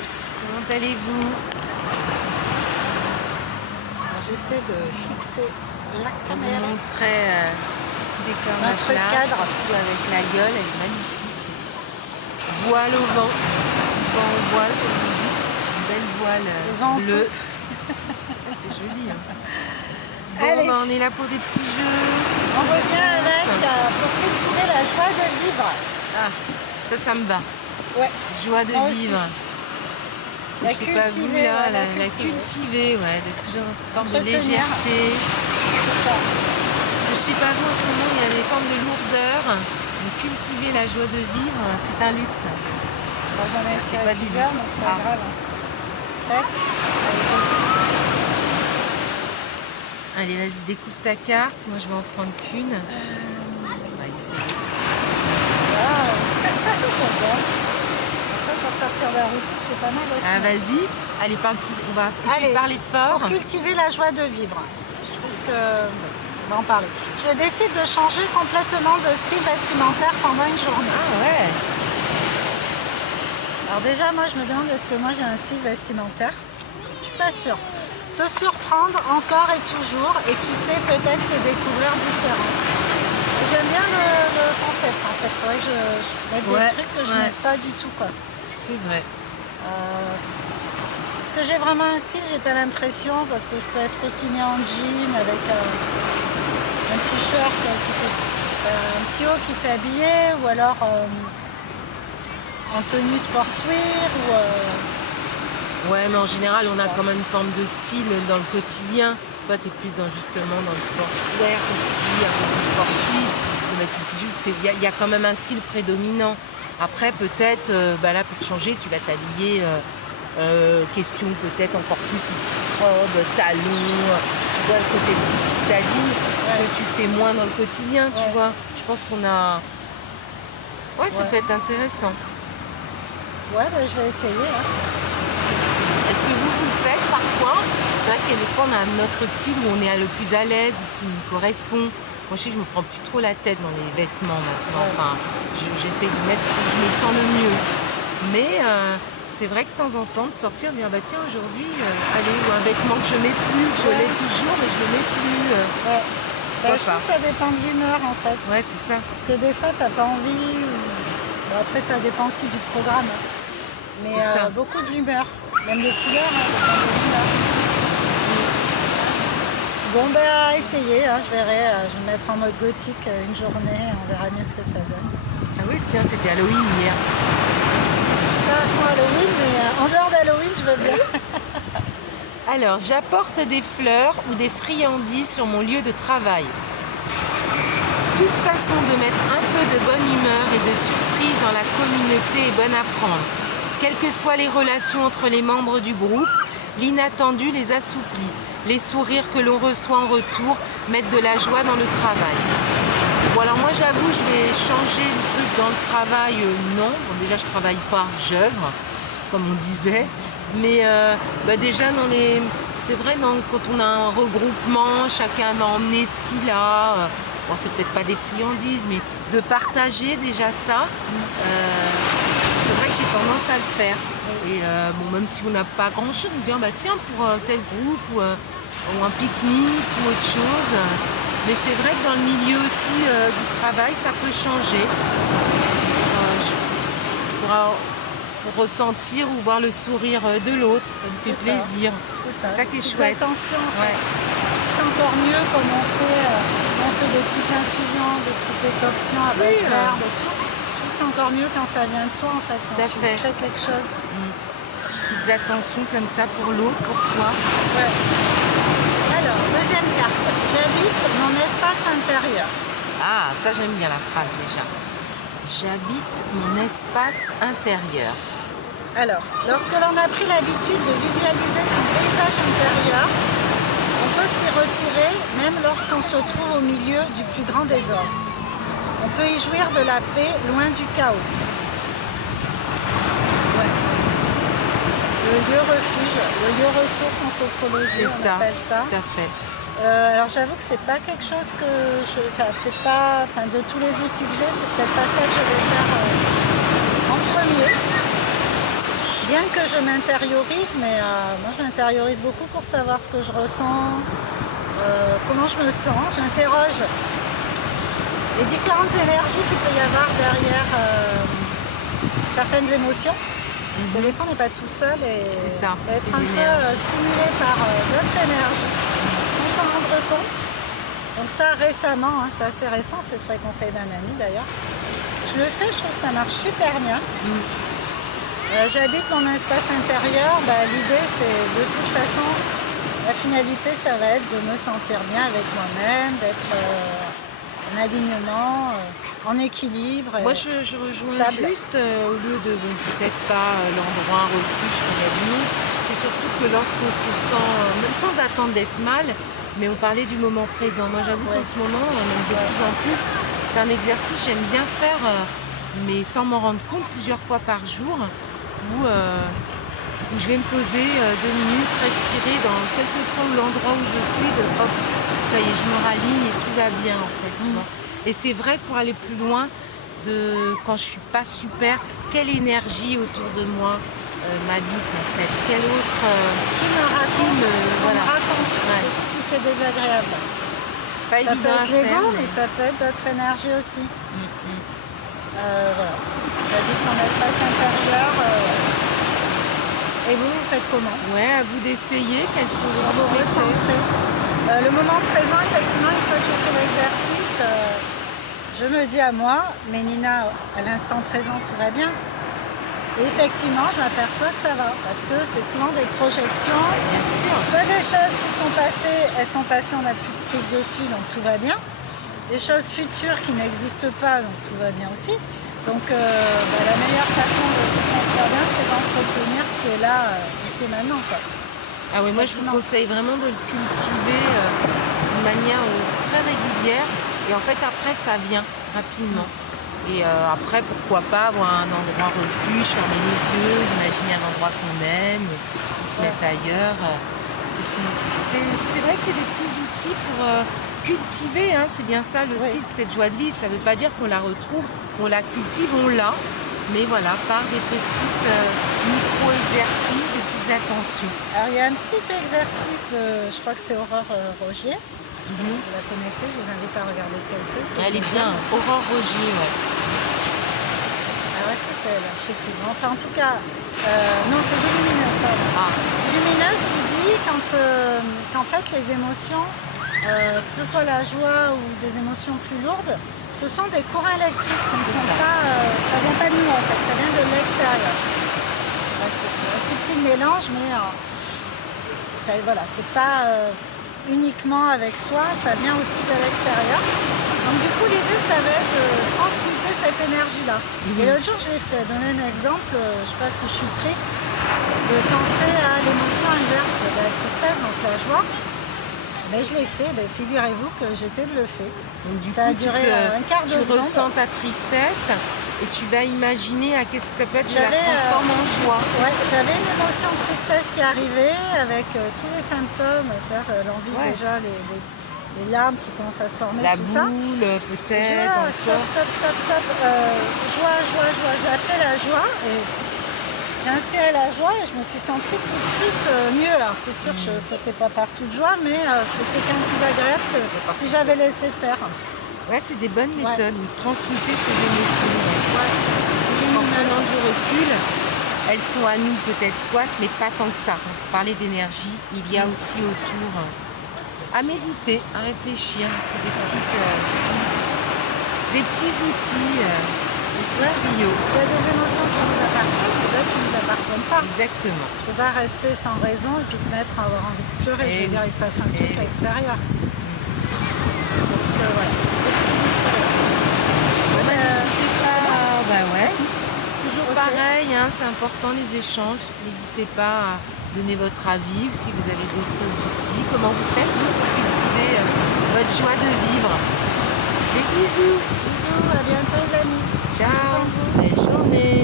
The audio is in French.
Oups, comment allez-vous? J'essaie de fixer la caméra. Je vous montrais petit décor de la Notre plage, cadre. surtout avec la gueule, elle est magnifique. Voile au vent, vent au voile, comme on dit. Une belle voile bleue. C'est joli. Hein. Bon, Allez. bah, on est là pour des petits jeux. On revient avec pour cultiver la joie de vivre. Ah, ça me va. Ouais. Joie de Moi vivre. aussi. Je sais pas vous là, la cultiver, ouais, d'être toujours dans cette forme de légèreté. C'est ça. Parce que je sais pas vous, en ce moment il y a des formes de lourdeur. Donc cultiver la joie de vivre, c'est un luxe. Bon, j'en ai C'est pas du luxe. mais c'est pas grave. Tac. Allez, vas-y, découvre ta carte. Moi, je vais en prendre qu'une. On va essayer. Waouh. J'adore. Ça, pour sortir de la routine, c'est pas mal aussi. Ah, vas-y. Allez, parle plus. On va essayer de parler fort. Pour cultiver la joie de vivre, je trouve que... On va en parler. Je décide de changer complètement de style vestimentaire pendant une journée. Ah ouais. Alors déjà, moi, je me demande est-ce que moi j'ai un style vestimentaire? Je suis pas sûre. Se surprendre encore et toujours, et qui sait peut-être se découvrir différent. J'aime bien le concept en fait. Faudrait que je mette des trucs que je n'aime pas du tout, quoi. C'est vrai. Est-ce que j'ai vraiment un style? J'ai pas l'impression, parce que je peux être aussi mis en jean avec un t-shirt qui fait un petit haut qui fait habiller, ou alors en tenue sportswear ou Ouais, mais en général, on a quand même une forme de style dans le quotidien. Toi, tu es plus justement dans le sportswear, comme tu dis, un peu plus sportif. Mettre une petite jupe, il y a quand même un style prédominant. Après, peut-être, là, pour changer, tu vas t'habiller, question peut-être encore plus une petite robe, talons, tu vois, le côté plus citadine, que tu fais moins dans le quotidien, tu vois. Je pense qu'on a... Ouais, ça peut être intéressant. Ouais, je vais essayer. Hein. Est-ce que vous le faites parfois? C'est vrai qu'il y a des fois on a notre style où on est le plus à l'aise, ou ce qui nous correspond. Moi je sais que je me prends plus trop la tête dans les vêtements maintenant. Enfin, j'essaie de mettre ce que je me sens le mieux. Mais c'est vrai que de temps en temps de sortir, de dire bah tiens aujourd'hui, allez, ou un vêtement que je mets plus, je l'ai toujours mais je le mets plus. Je trouve que ça dépend de l'humeur en fait. Ouais, c'est ça. Parce que des fois t'as pas envie. Bon, après ça dépend aussi du programme. Mais beaucoup de l'humeur. Même de couleurs, dépend de l'humeur. Bon, à essayer, hein, je verrai. Je vais me mettre en mode gothique une journée, on verra bien ce que ça donne. Ah oui, tiens, c'était Halloween hier. Je suis pas à fond Halloween, mais en dehors d'Halloween, je veux bien. Alors, j'apporte des fleurs ou des friandises sur mon lieu de travail. Toute façon de mettre un peu de bonne humeur et de surprise dans la communauté est bonne à prendre. Quelles que soient les relations entre les membres du groupe, l'inattendu les assouplit. Les sourires que l'on reçoit en retour mettent de la joie dans le travail. Bon, alors moi j'avoue, je vais changer le truc dans le travail, non. Bon, déjà je travaille pas, j'œuvre, comme on disait. Mais déjà c'est vrai, quand on a un regroupement, chacun va emmener ce qu'il a. Bon, c'est peut-être pas des friandises, mais de partager déjà ça. C'est vrai que j'ai tendance à le faire. Et même si on n'a pas grand chose, on dit tiens, pour tel groupe ou un pique-nique ou autre chose. Mais c'est vrai que dans le milieu aussi du travail, ça peut changer. Pour ressentir ou voir le sourire de l'autre, ça me fait plaisir. C'est ça qui est chouette. Attention, en fait. C'est encore mieux comme on fait des petites infusions, des petites décoctions à base d'herbes et tout. C'est encore mieux quand ça vient de soi en fait, quand tu crées quelque chose. Petites attentions comme ça pour l'autre, pour soi. Ouais. Alors, deuxième carte. J'habite mon espace intérieur. Ah, ça j'aime bien la phrase déjà. J'habite mon espace intérieur. Alors, lorsque l'on a pris l'habitude de visualiser son paysage intérieur, on peut s'y retirer même lorsqu'on se trouve au milieu du plus grand désordre. On peut y jouir de la paix, loin du chaos. Le lieu refuge, le lieu ressource en sophrologie, on appelle ça. Tout à fait. Alors j'avoue que c'est pas quelque chose que de tous les outils que j'ai, c'est peut-être pas ça que je vais faire en premier. bien que je m'intériorise, mais moi je m'intériorise beaucoup pour savoir ce que je ressens, comment je me sens. J'interroge les différentes énergies qu'il peut y avoir derrière certaines émotions. Parce que des fois on n'est pas tout seul et ça, être un peu stimulé par d'autres énergies sans s'en rendre compte. Donc ça récemment, c'est assez récent, c'est sur les conseils d'un ami d'ailleurs. Je le fais, je trouve que ça marche super bien. J'habite mon espace intérieur, l'idée c'est de toute façon, la finalité ça va être de me sentir bien avec moi-même, d'être en alignement, en équilibre. Moi je rejoins stable. juste au lieu de peut-être pas l'endroit refuge qu'on a dit nous, c'est surtout que lorsqu'on se sent, même sans attendre d'être mal, mais on parlait du moment présent. Moi j'avoue qu'en ce moment, même de plus en plus, c'est un exercice que j'aime bien faire, mais sans m'en rendre compte plusieurs fois par jour, où je vais me poser 2 minutes, respirer dans quel que soit l'endroit où je suis, hop, ça y est, je me raligne et tout va bien en fait. Tu vois. Et c'est vrai que pour aller plus loin, quand je suis pas super, quelle énergie autour de moi m'habite en fait, quelle autre Qui me raconte, voilà. me raconte, surtout si c'est désagréable. Pas Ça évident peut à être l'ego, faire, mais ça peut être d'autres énergies aussi. Voilà. J'habite mon espace intérieur. Et vous faites comment? Ouais, à vous d'essayer, quels sont vos Vous recentrez. Le moment présent, effectivement, une fois que j'ai fait l'exercice, je me dis à moi, mais Nina, à l'instant présent, tout va bien. Et effectivement, je m'aperçois que ça va, parce que c'est souvent des projections. Bien sûr. Soit des choses qui sont passées, elles sont passées, on n'a plus de prise dessus, donc tout va bien. Des choses futures qui n'existent pas, donc tout va bien aussi. Donc la meilleure façon de se sentir bien, c'est d'entretenir ce qui est là, ici et maintenant, quoi. Ah oui, moi je vous conseille vraiment de le cultiver d'une manière très régulière. Et en fait, après, ça vient rapidement. Et après, pourquoi pas avoir un endroit refuge, fermer les yeux, imaginer un endroit qu'on aime, ou se mettre ailleurs. C'est vrai que c'est des petits outils pour cultiver, c'est bien ça le titre, cette joie de vivre. Ça ne veut pas dire qu'on la retrouve, on la cultive, on l'a. Mais voilà, par des petites micro-exercices, des petites attentions. Alors il y a un petit exercice je crois que c'est Aurore Rogier. Si vous la connaissez, je vous invite à regarder ce qu'elle fait. Elle est bien, Aurore Rogier, ouais. Alors est-ce que c'est elle? Je sais plus. Enfin en tout cas, non c'est Lumineuse, pardon. Lumineuse qui dit qu'en fait les émotions, que ce soit la joie ou des émotions plus lourdes, ce sont des courants électriques, ça ne vient pas de nous en fait, ça vient de l'extérieur. C'est un subtil mélange, mais voilà, c'est pas uniquement avec soi, ça vient aussi de l'extérieur. Donc du coup l'idée ça va être de transmuter cette énergie-là. Et l'autre jour j'ai donné un exemple, je ne sais pas si je suis triste, de penser à l'émotion inverse de la tristesse, donc la joie. Mais je l'ai fait, figurez-vous que j'étais bluffée. Donc du ça coup, a duré un quart de seconde. Tu ressens ta tristesse et tu vas imaginer à qu'est-ce que ça peut être, tu la J'avais, transformes en joie. Ouais, j'avais une émotion de tristesse qui arrivait avec tous les symptômes, c'est-à-dire l'envie déjà, les larmes qui commencent à se former, la tout ça. boule peut-être. Stop. Joie. J'ai appelé la joie et j'ai inspiré la joie et je me suis sentie tout de suite mieux. Alors c'est sûr que je ne sautais pas partout de joie, mais c'était quand même plus agréable que si j'avais laissé faire. Ouais, c'est des bonnes méthodes de transmuter ces émotions. En Lumineuse. prenant du recul, elles sont à nous peut-être soit, mais pas tant que ça. Pour parler d'énergie, il y a aussi autour à méditer, à réfléchir. C'est des petits outils, des petits tuyaux. Il y a des émotions qui nous appartiennent et d'autres qui ne nous appartiennent pas. Exactement. Tu ne peux pas rester sans raison et puis te mettre à avoir envie de pleurer. Je veux dire, il se passe un truc à l'extérieur. Donc voilà, des petits outils. N'hésitez pas, toujours pareil, c'est important les échanges. N'hésitez pas à donner votre avis ou si vous avez d'autres outils. Comment vous faites pour cultiver votre joie de vivre. Des bisous. Bisous, à bientôt les amis. Ciao, belle journée.